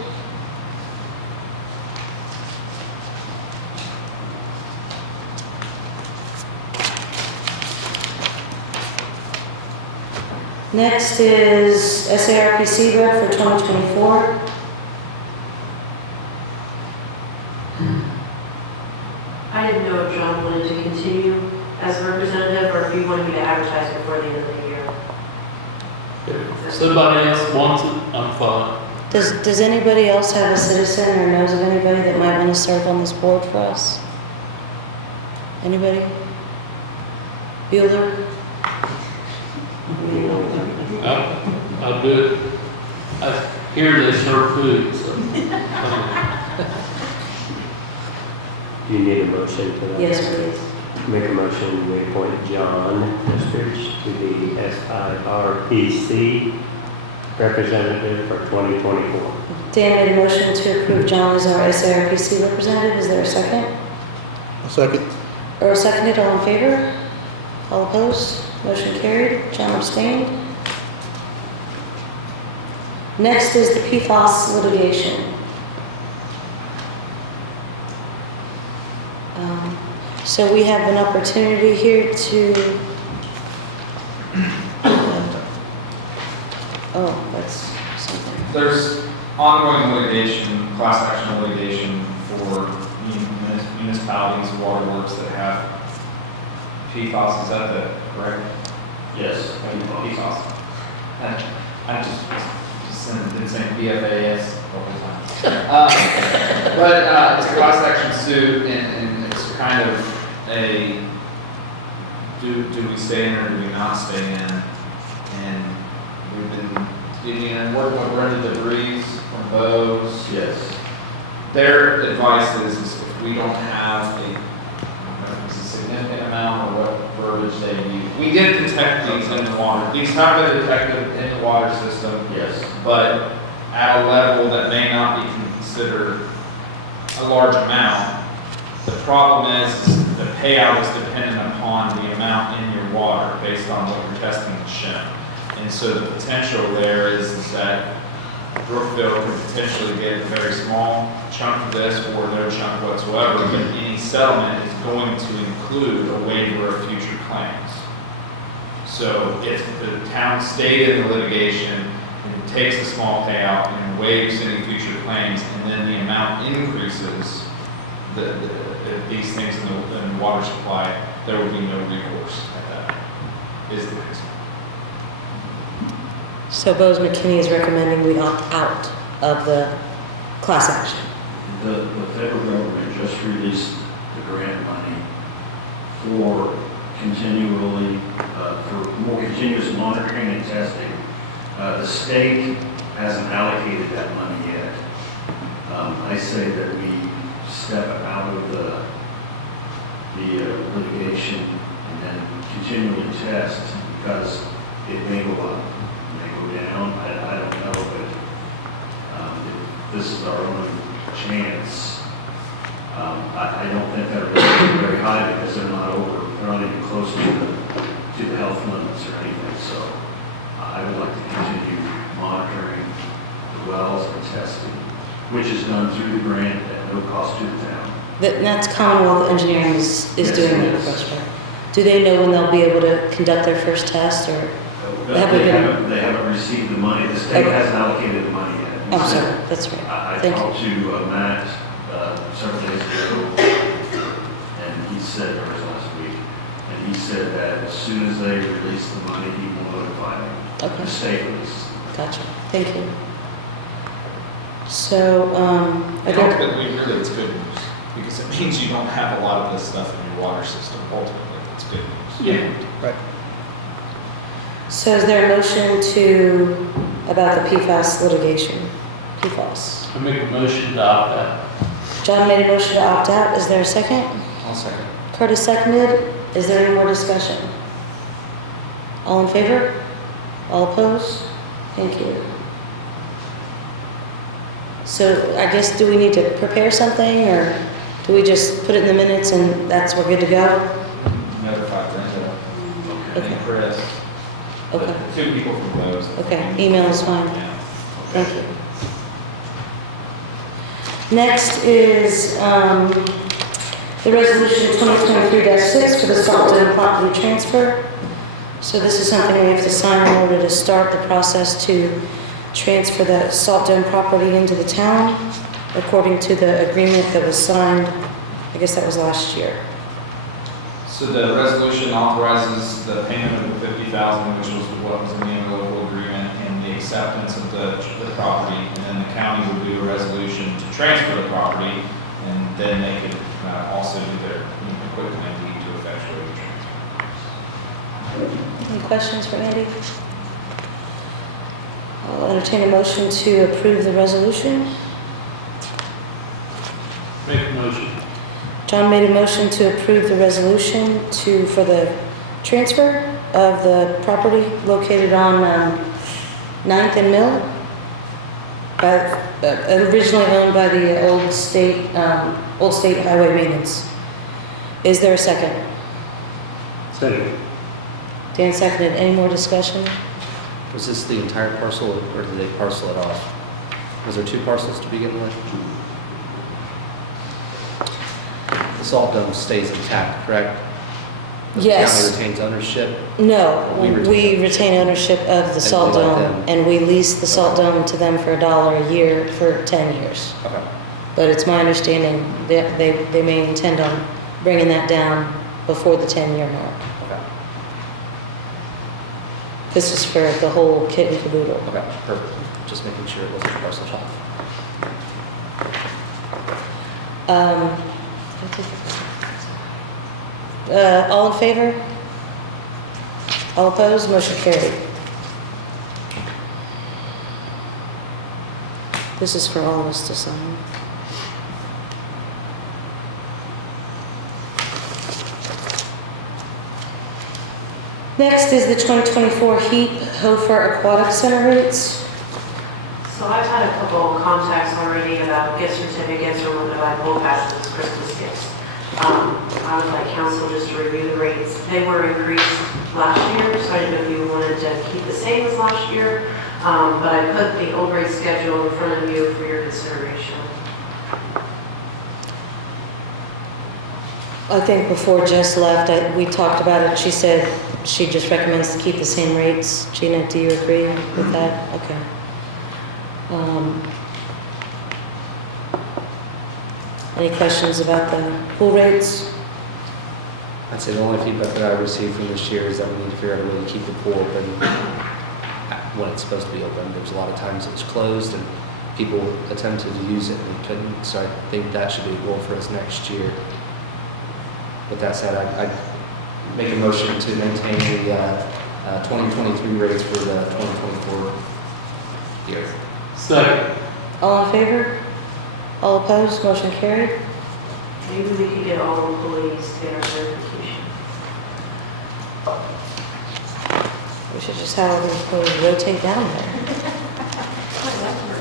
Next is SARPC rep for 2024. I didn't know if John wanted to continue as a representative or if he wanted me to advertise before the end of the year. it. If somebody else wants it, I'm fine. Does anybody else have a citizen or knows of anybody that might want to serve on this board for us? Anybody? Bueller? I'll do it. I hear they serve food, so. Do you need a motion for that? Yes, please. Make a motion, we appoint John Mistridge to the SIRPC representative for 2024. Dan made a motion to approve John as our SARPC representative. Is there a second? A second. Or seconded, all in favor? All opposed? Motion carried. John abstained. Next is the PFAS litigation. So we have an opportunity here to, oh, that's something. There's ongoing litigation, class action litigation for municipalities, waterworks that have PFAS, is that the correct? Yes. PFAS. I just been saying PFAS all the time. But it's a class action suit, and it's kind of a, do we stay in or do we not stay in? And we've been getting in, working with Brenda DeVries from Bose. Yes. Their advice is if we don't have a significant amount or what verbiage they use. We did detect these in the water. These have been detected in the water system. Yes. But at a level that may not be considered a large amount. The problem is the payout is dependent upon the amount in your water based on what your testing has shown. And so the potential there is that Brookville could potentially get a very small chunk of this or no chunk whatsoever, but any settlement is going to include a waiver of future claims. So if the town stayed in the litigation and takes a small payout and waives any future claims, and then the amount increases, these things in the water supply, there would be no recourse at that, is the reason. So Bose McKinney is recommending we opt out of the class action. The federal government just released the grant money for continually, for more continuous monitoring and testing. The state hasn't allocated that money yet. I say that we step out of the litigation and then continually test, because it may go up, it may go down, I don't know, but if this is our only chance, I don't think that would be very high, because they're not even close to the health limits or anything, so I would like to continue monitoring the wells and testing, which is done through the grant at no cost to the town. That's Commonwealth Engineering is doing that for us, right? Do they know when they'll be able to conduct their first test, or? They haven't received the money, the state hasn't allocated the money yet. Oh, sorry, that's right. I Thank talked to Matt several days ago, and he said, or last week, and he said that as soon as they release the money, he will notify them. Okay. The state releases. Gotcha, thank you. So, And ultimately, really, it's good news. because it means you don't have a lot of this stuff in your water system ultimately. It's good news. Yeah. Right. So is there a motion about the PFAS litigation? PFAS. I make a motion to opt out. John made a motion to opt out. Is there a second? I'll second. Curtis seconded. Is there any more discussion? All in favor? All opposed? Thank you. So I guess, do we need to prepare something, or do we just put it in the minutes and we're good to go? Notify Brenda Okay. and Chris. Okay. The two people from those. Okay, email is fine. Yeah. Thank you. Next is the resolution 2023-6 for the Saltdale property transfer. So this is something we have to sign in order to start the process to transfer the Saltdale property into the town, according to the agreement that was signed, I guess that was last year. So the resolution authorizes the payment of the $50,000, which was what was in the interlocal agreement, and the acceptance of the property, and then the county would do a resolution to transfer the property, and then they could also do their equipment deed to effectuate the transfer. Any questions for Andy? I'll entertain a motion to approve the resolution. Make a motion. John made a motion to approve the resolution for the transfer of the property located on 9th and Mill, originally owned by the old state highway maintenance. Is there a second? Second. Dan seconded. Any more discussion? Was this the entire parcel, or did they parcel it off? Was there two parcels to begin with? The salt dome stays intact, correct? Yes. The county retains ownership? No, We retain we ownership. retain ownership of the And salt we let dome, them- and we lease the salt dome to them for $1 a year for 10 years. Okay. But it's my understanding that they may intend on bringing that down before the 10-year mark. Okay. This is for the whole kit and caboodle. Okay, perfect. Just making sure it wasn't parceled off. All in favor? All opposed? Motion carried. This is for all of us to sign. Next is the 2024 HEAP Hofer Aquatic Center rates. So I've had a couple of contacts already about gift certificates or when to buy bowl passes, Christmas gifts. I would like council just to review the rates. They were increased last year, so I didn't know if you wanted to keep the same as last year. But I put the old rate schedule in front of you for your consideration. I think before Jess left, we talked about it. She said she just recommends to keep the same rates. Gina, do you agree with that? Okay. Any questions about the pool rates? I'd say the only feedback that I received from this year is that we need to figure out a way to keep the pool open when it's supposed to be open. There's a lot of times it was closed and people attempted to use it and couldn't, so I think that should be a goal for us next year. With that said, I'd make a motion to maintain the 2023 rates for the 2024 year. Second. All in favor? All opposed? Motion carried. Maybe we could get all employees to get our certification. We should just have our employees rotate down there.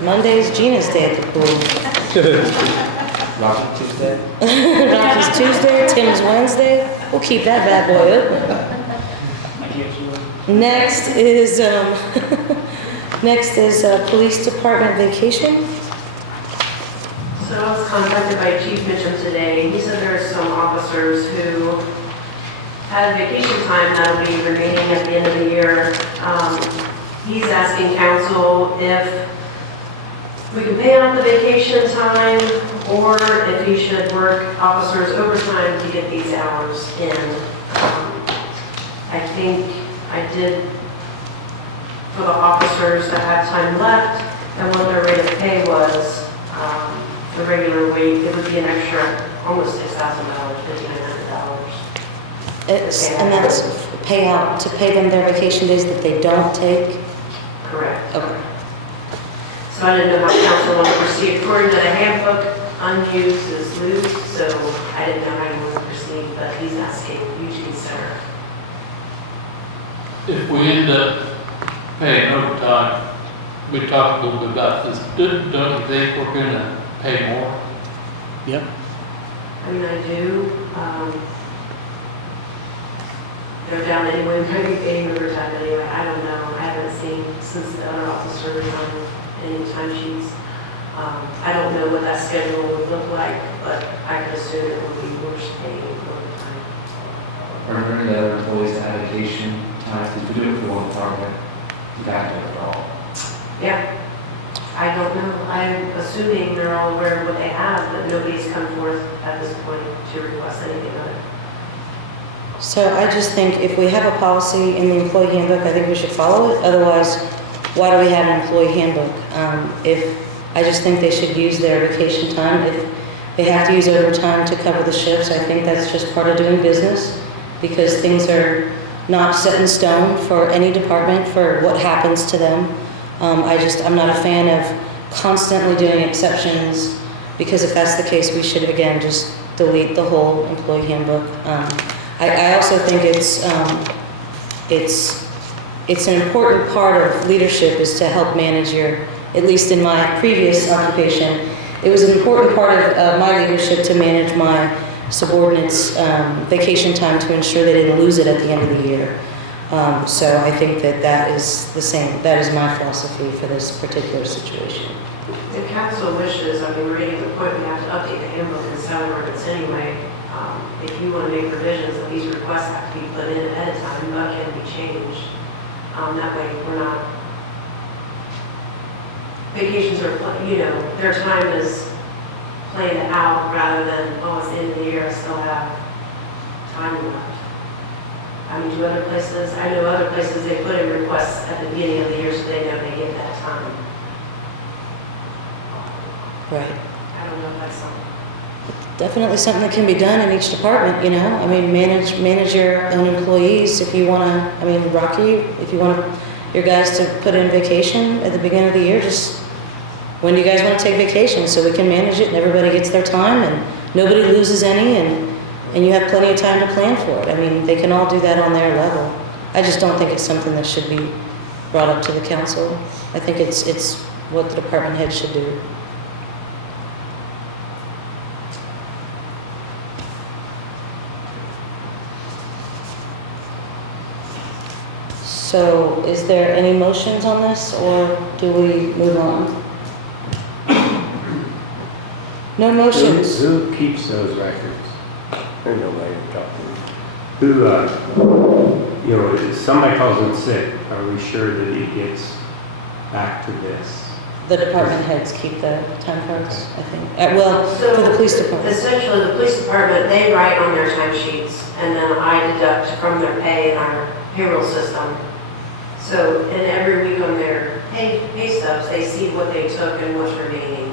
Monday's Gina's day at the pool. Rocket Tuesday? Rocky's Tuesday, Tim's Wednesday. We'll keep that bad boy open. Next is police department vacation. So I was contacted by Chief Mitchum today. He said there are some officers who had vacation time that'll be remaining at the end of the year. He's asking council if we can pay out the vacation time or if he should work officers overtime to get these hours in. I think I did for the officers that had time left and what their rate of pay was. The regular wage, it would be an extra almost $6,000, $5,900. And that's payout, to pay them their vacation days that they don't take? Correct. Okay. So I didn't know how council wanted to proceed. According to the handbook, unused is loose, so I didn't know how you wanted to proceed, but he's asking you to consider. If we end up paying overtime, we talked a little bit about this, don't you think we're gonna pay more? Yep. I mean, I do, they're down anyway, maybe paying overtime anyway, I don't know. I haven't seen since the other officer resigned any timesheets. I don't know what that schedule would look like, but I could assume it would be worse paying overtime. Are there any other employees that have vacation time? Because we do it for one department, you got to do it all. Yeah, I don't know. I'm assuming they're all aware of what they have, but nobody's come forth at this point to request anything of it. So I just think if we have a policy in the employee handbook, I think we should follow it. Otherwise, why do we have an employee handbook? I just think they should use their vacation time. If they have to use overtime to cover the shifts, I think that's just part of doing business, because things are not set in stone for any department for what happens to them. I'm not a fan of constantly doing exceptions, because if that's the case, we should again just delete the whole employee handbook. I also think it's an important part of leadership is to help manage at least in my previous occupation, it was an important part of my leadership to manage my subordinates' vacation time to ensure they didn't lose it at the end of the year. So I think that is the same. That is my philosophy for this particular situation. If council wishes, I mean, we're getting to the point we have to update the handbook and salary ordinance anyway. If you want to make provisions that these requests have to be put in ahead of time, that can be changed. That way we're not, vacations are, their time is planned out rather than, oh, it's the end of the year, I still have time left. I mean, do other places, I know other places, they put in requests at the beginning of the year so they know they get that time. Right. I don't know if that's something. Definitely something that can be done in each department, I mean, manage your own employees if you want to, Rocky, if you want your guys to put in vacation at the beginning of the year, just when do you guys want to take vacation so we can manage it and everybody gets their time and nobody loses any and you have plenty of time to plan for it. I mean, they can all do that on their level. I just don't think it's something that should be brought up to the council. I think it's what the department head should do. So is there any motions on this, or do we move on? No motions. Who keeps those records? There's nobody to talk to. Who, if somebody calls in sick, are we sure that he gets back to this? The department heads keep the time cards, I think. For the police department. Essentially, the police department, they write on their timesheets, and then I deduct from their pay in our payroll system. So, and every week on their pay stubs, they see what they took and what's remaining.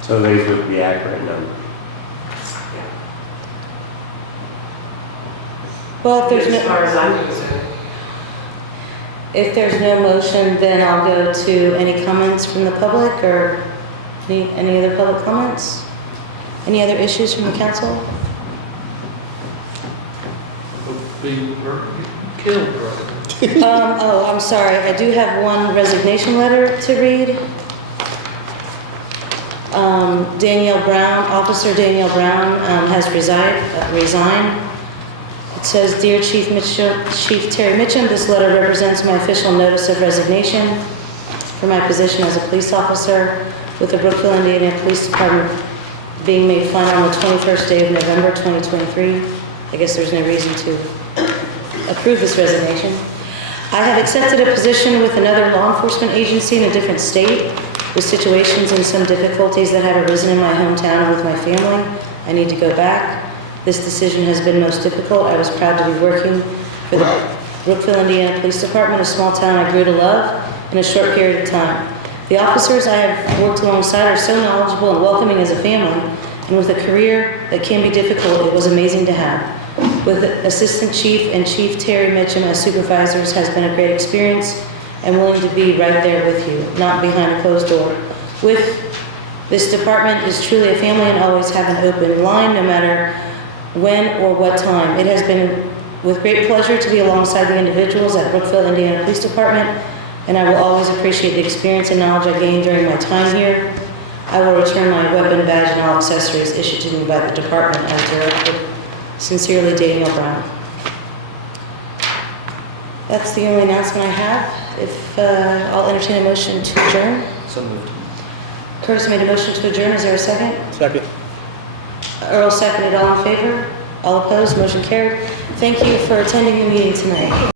So these would be accurate numbers. Well, if there's As no, far as I'm concerned. if there's no motion, then I'll go to any comments from the public or any other public comments? Any other issues from the council? Be killed, right? I'm sorry. I do have one resignation letter to read. Danielle Brown, Officer Danielle Brown, has resigned. It says, Dear Chief Terry Mitchum, this letter represents my official notice of resignation for my position as a police officer with the Brookville, Indiana Police Department being made final on the 21st day of November 2023. I guess there's no reason to approve this resignation. I have accepted a position with another law enforcement agency in a different state with situations and some difficulties that have arisen in my hometown and with my family. I need to go back. This decision has been most difficult. I was proud to be working for the Brookville, Indiana Police Department, a small town I grew to love in a short period of time. The officers I have worked alongside are so knowledgeable and welcoming as a family. and with a career that can be difficult, it was amazing to have. With Assistant Chief and Chief Terry Mitchum as supervisors has been a great experience and willing to be right there with you, not behind a closed door. With this department is truly a family and always have an open line no matter when or what time. It has been with great pleasure to be alongside the individuals at Brookville, Indiana Police Department, and I will always appreciate the experience and knowledge I gained during my time here. I will return my weapon badge and all accessories issued to me by the department as directed. Sincerely, Daniel Brown. That's the only announcement I have. If I'll entertain a motion to adjourn. So moved. Curtis made a motion to adjourn. Is there a second? Second. Earl seconded. All in favor? All opposed? Motion carried. Thank you for attending the meeting tonight.